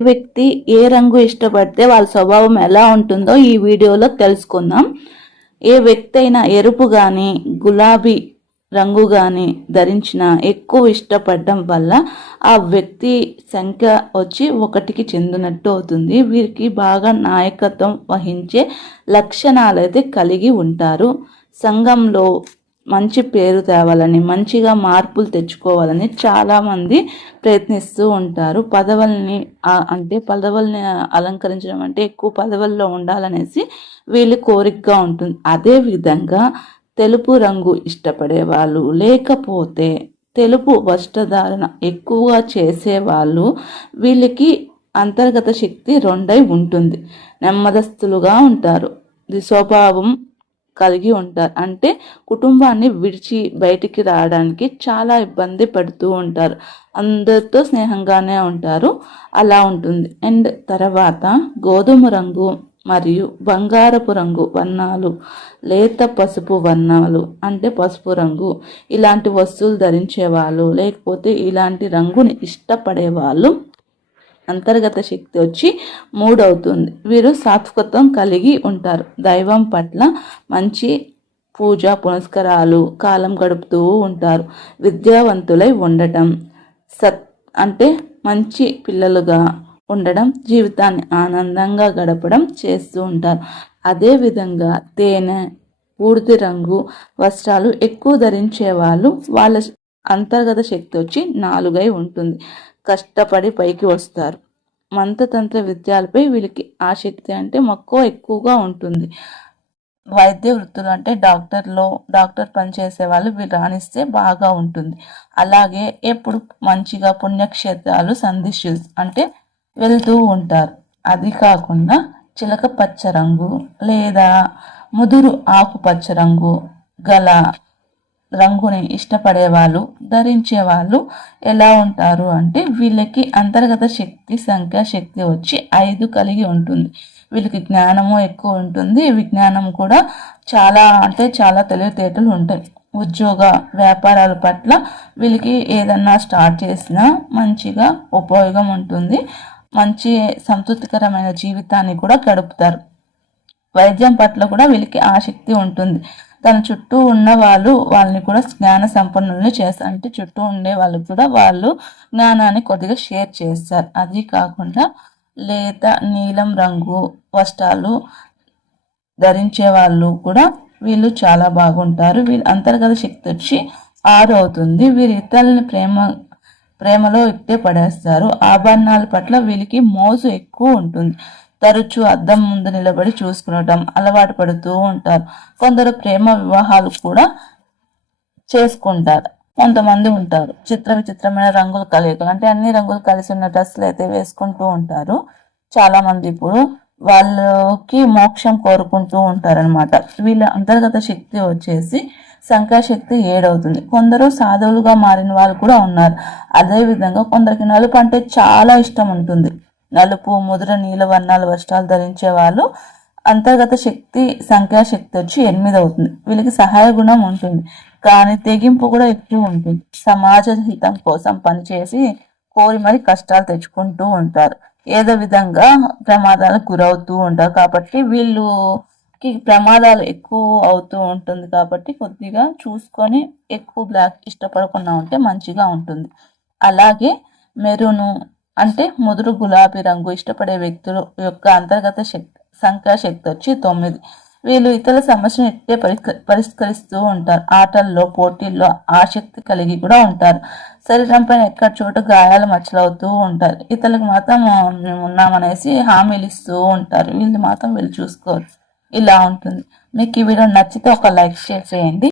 వ్యక్తి ఏ రంగు ఇష్టపడితే వాళ్ళ స్వభావం ఎలా ఉంటుందో ఈ వీడియోలో తెలుసుకుందాం. ఏ వ్యక్తి అయినా ఎరుపు కానీ గులాబీ రంగు కానీ ధరించిన ఎక్కువ ఇష్టపడడం వల్ల ఆ వ్యక్తి సంఖ్య వచ్చి ఒకటికి చెందినట్టు అవుతుంది. వీరికి బాగా నాయకత్వం వహించే లక్షణాలు అయితే కలిగి ఉంటారు. సంఘంలో మంచి పేరు తేవాలని మంచిగా మార్పులు తెచ్చుకోవాలని చాలామంది ప్రయత్నిస్తూ ఉంటారు. పదవుల్ని అంటే పదవుల్ని అలంకరించడం అంటే ఎక్కువ పదవుల్లో ఉండాలనేసి వీళ్ళు కోరికగా ఉంటుంది. అదే విధంగా తెలుపు రంగు ఇష్టపడే వాళ్ళు లేకపోతే తెలుపు వస్త్రధారణ ఎక్కువగా చేసేవాళ్ళు వీళ్ళకి అంతర్గత శక్తి రెండై ఉంటుంది. నెమ్మదస్తులుగా ఉంటారు. ఇది స్వభావం కలిగి ఉంటారు. అంటే కుటుంబాన్ని విడిచి బయటికి రావడానికి చాలా ఇబ్బంది పడుతూ ఉంటారు. అందరితో స్నేహంగానే ఉంటారు. అలా ఉంటుంది. అండ్ తర్వాత గోధుమ రంగు మరియు బంగారపు రంగు వర్ణాలు లేత పసుపు వర్ణాలు అంటే పసుపు రంగు. ఇలాంటి వస్తువులు ధరించే వాళ్ళు లేకపోతే ఇలాంటి రంగుని ఇష్టపడే వాళ్ళు అంతర్గత శక్తి వచ్చి మూడవుతుంది. వీరు సాత్వికత్వం కలిగి ఉంటారు. దైవం పట్ల మంచి పూజ పునస్కారాలు కాలం గడుపుతూ ఉంటారు. విద్యావంతులై ఉండటం సత్ అంటే మంచి పిల్లలుగా ఉండడం జీవితాన్ని ఆనందంగా గడపడం చేస్తూ ఉంటారు. అదేవిధంగా తేనె బూడిద రంగు వస్త్రాలు ఎక్కువ ధరించే వాళ్ళు వాళ్ళ అంతర్గత శక్తి వచ్చి నాలుగై ఉంటుంది. కష్టపడి పైకి వస్తారు. మంత్రతంత్ర విద్యాలపై వీళ్ళకి ఆసక్తి అంటే మక్కువ ఎక్కువగా ఉంటుంది. వైద్య వృత్తులు అంటే డాక్టర్లో డాక్టర్ పనిచేసే వాళ్ళు వీళ్ళు రాణిస్తే బాగా ఉంటుంది. అలాగే ఎప్పుడు మంచిగా పుణ్యక్షేత్రాలు సందర్శి అంటే వెళ్తూ ఉంటారు. అది కాకుండా చిలక పచ్చ రంగు లేదా ముదురు ఆకుపచ్చ రంగు గల రంగుని ఇష్టపడే వాళ్ళు ధరించే వాళ్ళు ఎలా ఉంటారు అంటే వీళ్ళకి అంతర్గత శక్తి సంఖ్య శక్తి వచ్చి ఐదు కలిగి ఉంటుంది. వీళ్ళకి జ్ఞానము ఎక్కువ ఉంటుంది. విజ్ఞానం కూడా చాలా అంటే చాలా తెలివితేటలు ఉంటాయి. ఉద్యోగ వ్యాపారాల పట్ల వీళ్ళకి ఏదన్నా స్టార్ట్ చేసినా మంచిగా ఉపయోగం ఉంటుంది. మంచి సంతృప్తికరమైన జీవితాన్ని కూడా గడుపుతారు. వైద్యం పట్ల కూడా వీళ్ళకి ఆసక్తి ఉంటుంది. తన చుట్టూ ఉన్న వాళ్ళు వాళ్ళని కూడా జ్ఞాన సంపన్నుల్ని చేస్తారు అంటే చుట్టూ ఉండే వాళ్ళు కూడా వాళ్ళు జ్ఞానాన్ని కొద్దిగా షేర్ చేస్తారు. అది కాకుండా లేత నీలం రంగు వస్త్రాలు ధరించే వాళ్ళు కూడా వీళ్ళు చాలా బాగుంటారు. వీళ్ళ అంతర్గత శక్తి వచ్చి ఆరు అవుతుంది వీరు ఇతరులని ప్రేమ ప్రేమలో ఇట్టే పడేస్తారు. ఆభరణాల పట్ల వీళ్ళకి మోజు ఎక్కువ ఉంటుంది. తరచూ అద్దం ముందు నిలబడి చూసుకునటం అలవాటు పడుతూ ఉంటారు. కొందరు ప్రేమ వివాహాలు కూడా చేసుకుంటారు. కొంతమంది ఉంటారు. చిత్ర విచిత్రమైన రంగులు కలయికలు అంటే అన్ని రంగులు కలిసి ఉన్న డ్రెస్సులు అయితే వేసుకుంటూ ఉంటారు. చాలా మంది ఇప్పుడు వాళ్ళకి మోక్షం కోరుకుంటూ ఉంటారనమాట వీళ్ళ అంతర్గత శక్తి వచ్చేసి సంఖ్యాశక్తి ఏడవుతుంది. కొందరు సాధువులుగా మారిన వాళ్ళు కూడా ఉన్నారు. అదేవిధంగా కొందరికి నలుపు అంటే చాలా ఇష్టం ఉంటుంది. నలుపు ముదుర నీల వర్ణాల వస్త్రాలు ధరించే వాళ్ళు అంతర్గత శక్తి సంఖ్యాశక్తి వచ్చి ఎనిమిది అవుతుంది. వీళ్ళకి సహాయ గుణం ఉంటుంది. కానీ తెగింపు కూడా ఎక్కువ ఉంటుంది. సమాజ హితం కోసం పనిచేసి కోరి మరి కష్టాలు తెచ్చుకుంటూ ఉంటారు. ఏదో విధంగా ప్రమాదాలకు గురవుతూ ఉంటారు. కాబట్టి వీళ్ళుకి ప్రమాదాలు ఎక్కువ అవుతూ ఉంటుంది కాబట్టి కొద్దిగా చూసుకొని ఎక్కువ బ్లాక్ ఇష్టపడకుండా ఉంటే మంచిగా ఉంటుంది. అలాగే మెరును అంటే ముదురు గులాబీ రంగు ఇష్టపడే వ్యక్తుల యొక్క అంతర్గత శక్తి సంఖ్యా శక్తి వచ్చి తొమ్మిది. వీళ్ళు ఇతర సమస్యను ఎట్టే పరిష్క పరిష్కరిస్తూ ఉంటారు. ఆటల్లో పోటీల్లో ఆసక్తి కలిగి కూడా ఉంటారు. శరీరం పైన ఎక్కడ చోట గాయాలు మచ్చలవుతూ ఉంటారు. ఇతరులకు మాత్రం మేము ఉన్నామనేసి హామీలు ఇస్తూ ఉంటారు. వీళ్ళు మాత్రం వీళ్ళు చూసుకోరు. ఇలా ఉంటుంది. మీకు ఈ వీడియో నచ్చితే ఒక లైక్ షేర్ చేయండి.